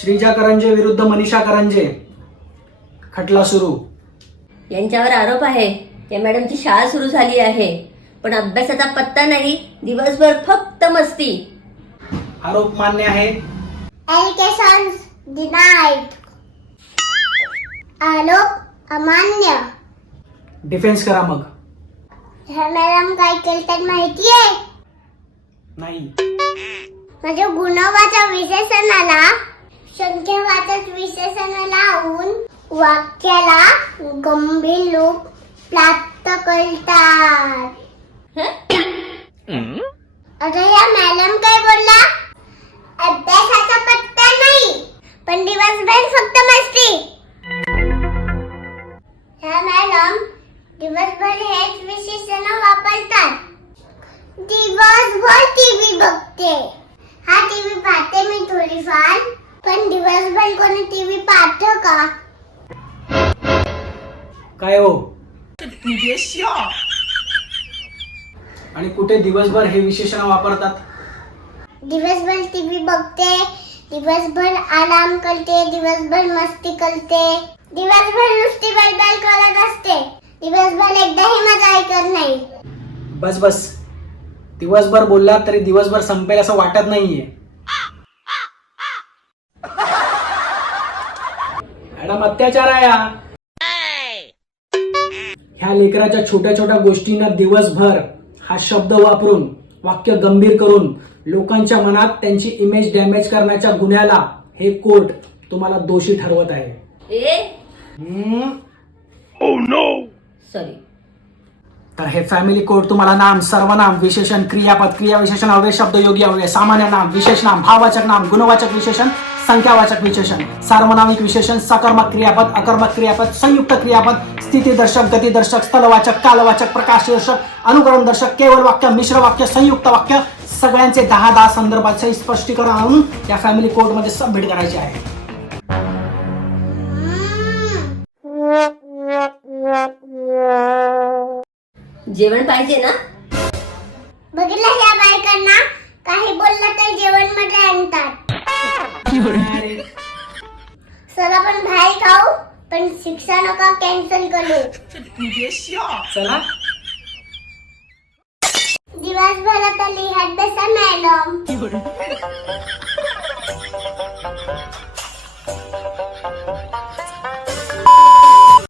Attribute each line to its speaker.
Speaker 1: श्रीजा करंजे विरुद्ध मनीषा करंजे खटला सुरू.
Speaker 2: यांच्यावर आरोप आहे. या मॅडमची शाळा सुरू झाली आहे. पण अभ्यासाचा पत्ता नाही. दिवसभर फक्त मस्ती.
Speaker 1: आरोप मान्य आहे.
Speaker 3: Allegations denied. आरोप अमान्य.
Speaker 1: डिफेन्स करा मग.
Speaker 3: ह्या मॅडम काय केलं माहितीये?
Speaker 1: नाही.
Speaker 3: म्हणजे गुणवाच्या विशेषणाला संख्यावाचक विशेषण लावून वाक्याला गंभीर रूप प्राप्त करतात. आता या मॅडम काय बोलला अभ्यासाचा पत्ता नाही. पण दिवसभर फक्त मस्ती ह्या मॅडम दिवसभर हेच विशेषण वापरतात. दिवसभर टीव्ही बघते हा टीव्ही पाहते मी थोडीफार पण दिवसभर कोणी टीव्ही पाहत का?
Speaker 1: काय हो? आणि कुठे दिवसभर हे विशेषण वापरतात?
Speaker 3: दिवसभर टीव्ही बघते दिवसभर आराम करते दिवसभर मस्ती करते. दिवसभर नुसती बडबड करत असते. दिवसभर एकदाही माझा ऐकत नाही.
Speaker 1: बस बस. दिवसभर बोललात तरी दिवसभर संपेल असं वाटत नाहीये. मॅडम अत्याचार आहे हा. ह्या लेकराच्या छोट्या छोट्या गोष्टींना दिवसभर हा शब्द वापरून वाक्य गंभीर करून लोकांच्या मनात त्यांची इमेज डॅमेज करण्याच्या गुन्ह्याला हे कोर्ट तुम्हाला दोषी ठरवत आहे.
Speaker 2: ए?
Speaker 1: हम्म,
Speaker 2: सॉरी
Speaker 1: तर हे फॅमिली कोड तुम्हाला नाम सर्वनाम विशेषण क्रियापद क्रिया विशेषण अव्यय शब्द योगी अव्यय सामान्य नाम विशेष नाम भाववाचक नाम गुणवाचक विशेषण संख्यावाचक विशेषण. सार्वनामिक विशेषण सकर्मक क्रियापद अकर्मक क्रियापद संयुक्त क्रियापद स्थितीदर्शक गतिदर्शक स्थलवाचक कालवाचक प्रकाशदर्शक अनुकरण दर्शक केवळ वाक्य मिश्र वाक्य संयुक्त वाक्य सगळ्यांचे दहा दहा संदर्भाचे स्पष्टीकरण आणून या फॅमिली कोडमध्ये सबमिट करायचे आहे.
Speaker 2: जेवण पाहिजे ना?
Speaker 3: बघितलं या बायकांना? काही बोललं तर जेवणमध्ये आणतात. चला पण बाहेर खाऊ. पण शिक्षा नका कॅन्सल करू.
Speaker 1: चला.
Speaker 3: दिवसभर आता लिहत बसा मॅडम